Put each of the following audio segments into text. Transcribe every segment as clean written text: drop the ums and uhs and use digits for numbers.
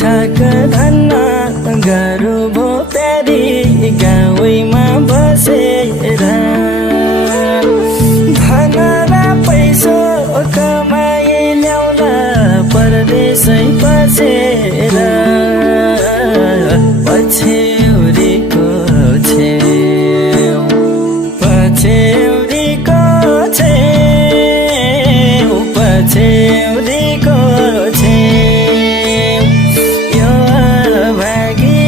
पैसाक धन्न गाह्रो भो प्यारी गाउँमा बसेर धन र पैसो कमाए ल्याउला परदेशै बसेर पछ्यौरीको छेउ पछ्यौरीको छेउ पछ्यौरीको छेउ यो भागी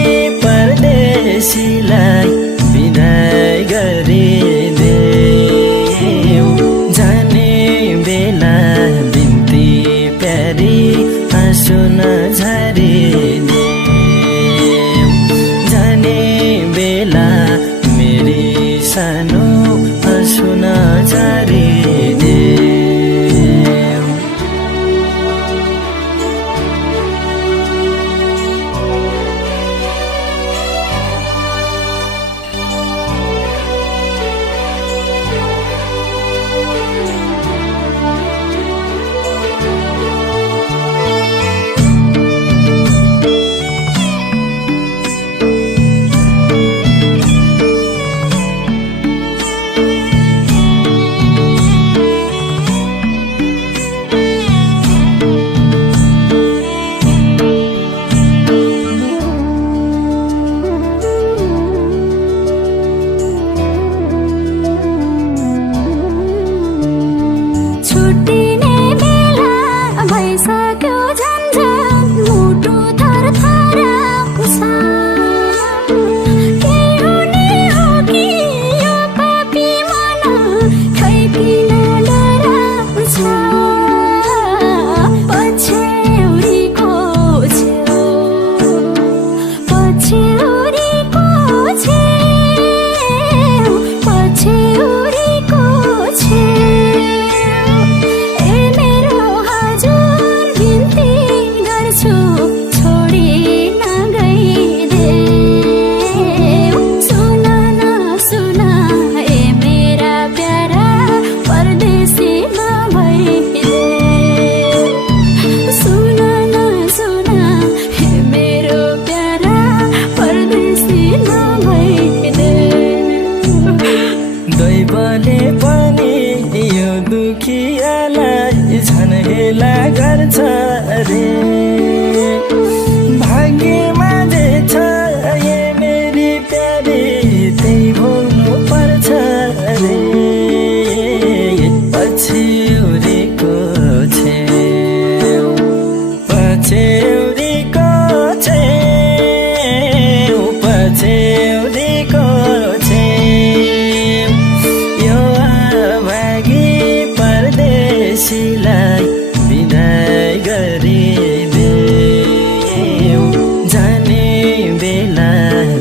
परदेशीलाई बिदाई गरिदेऊ जाने बेला बिन्ती प्यारी आँसु नझरिदेऊ जाने बेला मेरी सानो आँसु नझरिदेऊ। दैवले पनि यो दुखियालाई झन् हेला गर्छ रे भाग्यमा जे छ ये मेरी प्यारी त्यही भोग्नु पर्छ रे पछ्यौरीको छेउ पछ्यौरीको छेउ पछ्यौरीको परदेशीलाई बिदाई गरिदेऊ जाने बेला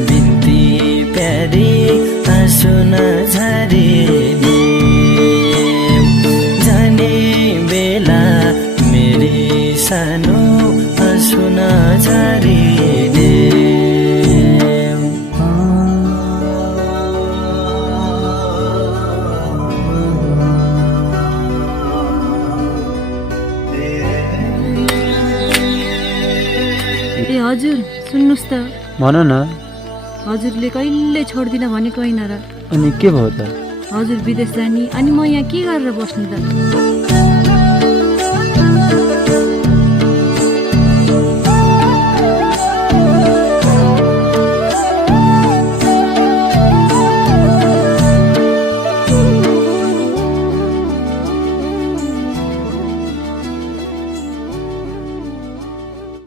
बिन्ती प्यारी आँसु नझरिदेऊ जाने बेला मेरी सानो आँसु नझरिदेऊ। हजुर सुन्नुस् त भन न। हजुरले कहिले छोड्दिन भनेको होइन र? अनि के भयो त? हजुर विदेश जाने अनि म यहाँ के गरेर बस्नु त?